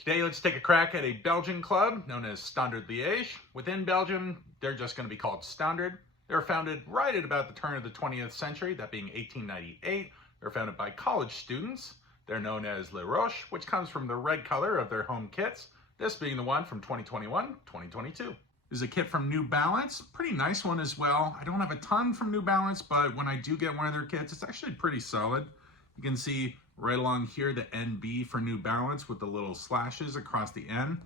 Today, let's take a crack at a Belgian club known as Standard Liège. Within Belgium, they're just going to be called Standard. They were founded right at about the turn of the 20th century, that being 1898. They're founded by college students. They're known as Le Roche, which comes from the red color of their home kits, this being the one from 2021-2022. This is a kit from New Balance, pretty nice one as well. I don't have a ton from New Balance, but when I do get one of their kits, it's actually pretty solid. You can see right along here the NB for New Balance with the little slashes across the N.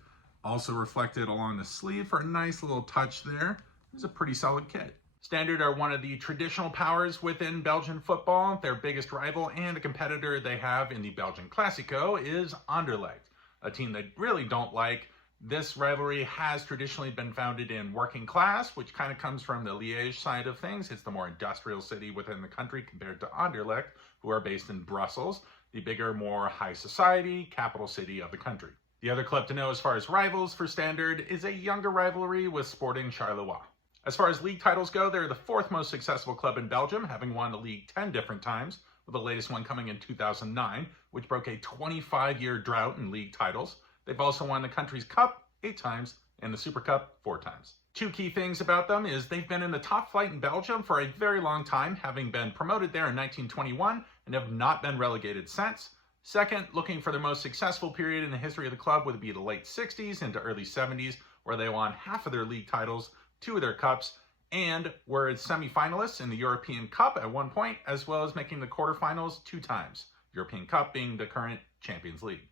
Also reflected along the sleeve for a nice little touch there. It's a pretty solid kit. Standard are one of the traditional powers within Belgian football. Their biggest rival and a competitor they have in the Belgian Classico is Anderlecht, a team they really don't like. This rivalry has traditionally been founded in working class, which kind of comes from the Liège side of things. It's the more industrial city within the country compared to Anderlecht, who are based in Brussels, the bigger, more high society capital city of the country. The other club to know as far as rivals for Standard is a younger rivalry with Sporting Charleroi. As far as league titles go, they're the fourth most successful club in Belgium, having won the league 10 different times, with the latest one coming in 2009, which broke a 25-year drought in league titles. They've also won the country's cup 8 times and the Super Cup 4 times. Two key things about them is they've been in the top flight in Belgium for a very long time, having been promoted there in 1921 and have not been relegated since. Second, looking for their most successful period in the history of the club would be the late 60s into early 70s, where they won half of their league titles, 2 of their cups, and were semifinalists in the European Cup at one point, as well as making the quarterfinals 2 times, European Cup being the current Champions League.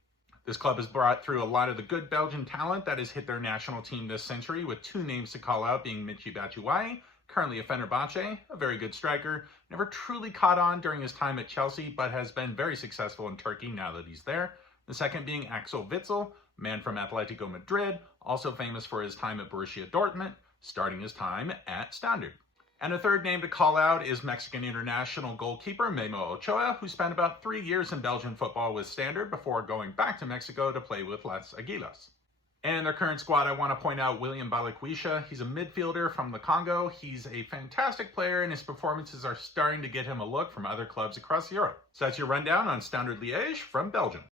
This club has brought through a lot of the good Belgian talent that has hit their national team this century, with 2 names to call out being Michy Batshuayi, currently a Fenerbahce, a very good striker, never truly caught on during his time at Chelsea, but has been very successful in Turkey now that he's there. The second being Axel Witsel, man from Atletico Madrid, also famous for his time at Borussia Dortmund, starting his time at Standard. And a third name to call out is Mexican international goalkeeper Memo Ochoa, who spent about 3 years in Belgian football with Standard before going back to Mexico to play with Las Aguilas. And their current squad, I want to point out William Balikwisha. He's a midfielder from the Congo. He's a fantastic player, and his performances are starting to get him a look from other clubs across Europe. So that's your rundown on Standard Liège from Belgium.